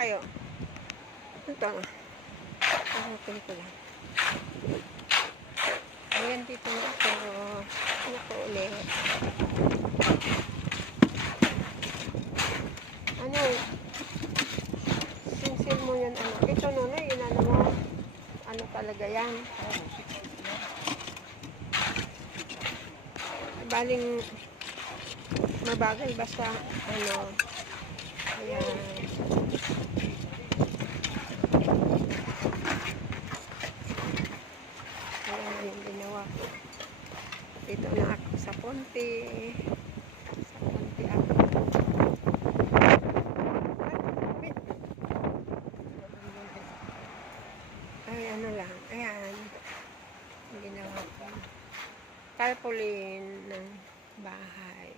kayo. Ito. Hanapin ko lang. Ayan, dito na ako. Naku ulit. Ano? Sinsil mo yan, ano? Ito, Nonoy, inano mo. Ano talaga yan? Baling mabagal basta, ano. Ayan. Ayan yung ginawa ko. Dito na ako sa Ponte. Sa Ponte ako. Ay, ano lang. Ayan. Yung ginawa ko. Tarpaulin ng bahay.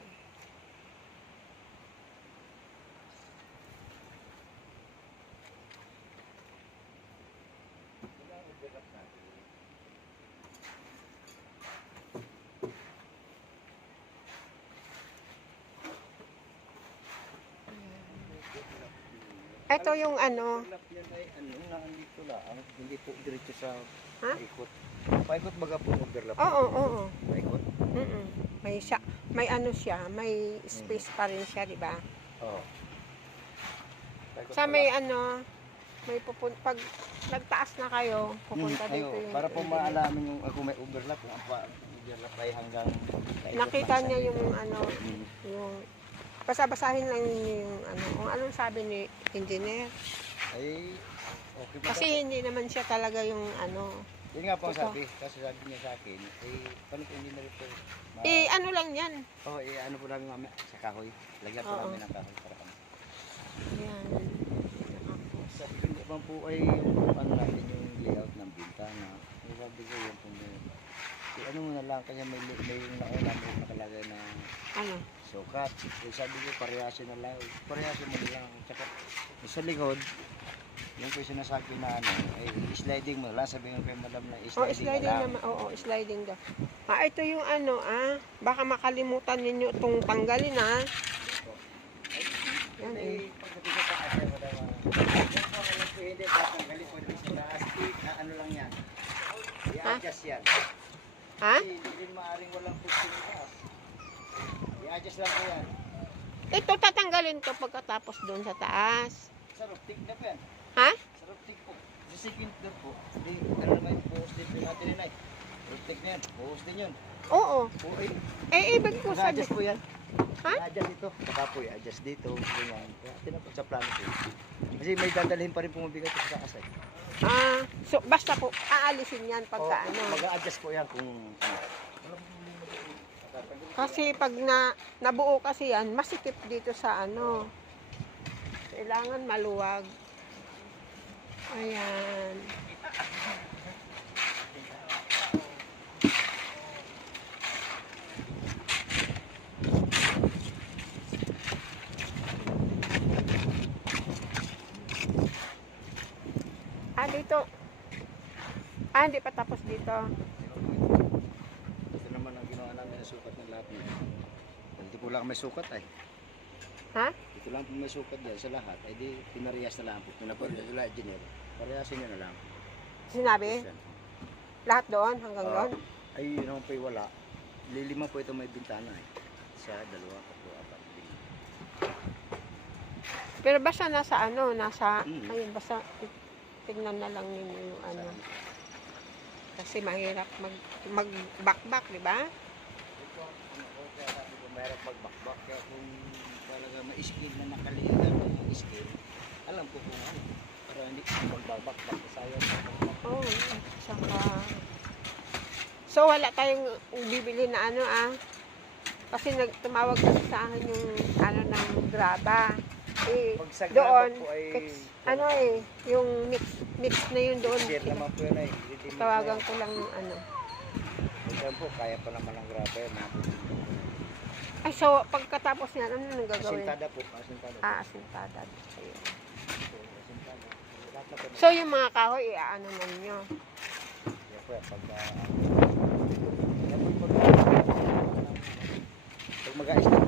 Ito yung ano. Dito lang, hindi po diretso sa Ha? paikot. Paikot baga po overlap. Oo. Paikot? May ano siya, may space pa rin siya, di ba? Oo. Paikot Sa pala. may ano, may pag nagtaas na kayo, pupunta dito Ayo, yung para po maalamin yung kung may overlap, overlap ay hanggang nakita niya yung ano, Mm. yung basa-basahin lang ninyo yung ano, kung anong sabi ni engineer. Ay, okay ba? Kasi hindi naman siya talaga yung ano. Yun nga po ang Ito. sabi, kasi sabi niya sa akin, paano kung hindi na rin po? Ano lang yan. Ano po namin mamaya sa kahoy. Lagyan po Oo. namin ng kahoy para kami. Yan. Sabi ko naman po ay yung ano natin yung layout ng bintana. Yung sabi ko yung kung ano mo na lang, kanya may yung nauna may nakalagay na Ano? sukat. Sabi ko parehasin na lang. Parehasin mo lang. Tsaka sa likod, yung po yung sinasabi na ano, sliding mo lang. Sabi ko kay madam na sliding na lang. Sliding daw. Ito yung ano, baka makalimutan ninyo itong tanggalin, Yan, Pagdating sa taas, madam, yan po alam ko hindi tatanggalin po sa taas. Na ano lang yan. I-adjust yan. Hindi rin maaaring walang puso sa taas. I-adjust lang po yan. Ito tatanggalin to pagkatapos doon sa taas. Sa roof na po yan. Ha? Sa roof po. Sa second floor po. Hindi, ano naman yung post din natin rin ay. Roof na yan. Post din yun. Oo. Ibig ko sabi. I-adjust po yan. Ha? I-adjust dito. Baka po i-adjust dito. Ganyan. Kaya tinapos sa plano po. Kasi may dadalhin pa rin po mabigat sa taas ay. So basta po aalisin yan pagka ano. Mag-a-adjust po yan kung ano. Kasi pag nabuo kasi yan, masikip dito sa ano. Kailangan maluwag. Ayan. Dito. Hindi pa tapos dito. Ito naman ang ginawa namin na sukat ng lahat niya. Dito po lang may sukat ay. Ha? Dito lang po may sukat dyan sa lahat. Ay di pinarehas na lang po. Pinapagod na engineer. Parehasin nyo na lang. Sinabi? Lahat doon? Hanggang doon? Ay yun naman po yung wala. Lilima po ito may bintana eh. Sa dalawa, tatlo, apat, lima. Pero basta nasa ano, Mm. ayun, basta tignan na lang ninyo yung ano. Kasi mahirap mag-back-back, di ba? Ito, kaya sabi ko mayroon magbakbak. Kaya kung talaga ma-skill na nakalihan ng skill, alam ko kung ano. Para hindi ko magbakbak sayang. Oo, saka... So, wala tayong bibili na ano, Kasi tumawag kasi sa akin yung ano ng graba. Pag sa graba Doon, po ay... yung mix na yun doon. Share naman po yun ay. Tawagan ko lang yung ano. Ito po, kaya pa naman ang graba yun. Ay, so, pagkatapos niyan, ano nang gagawin? Asintada po. Asintada. Asintada. Ayun. Asintada. Lahat na po. So, yung mga kahoy, ano na ninyo? Kaya po, pag mag-a-start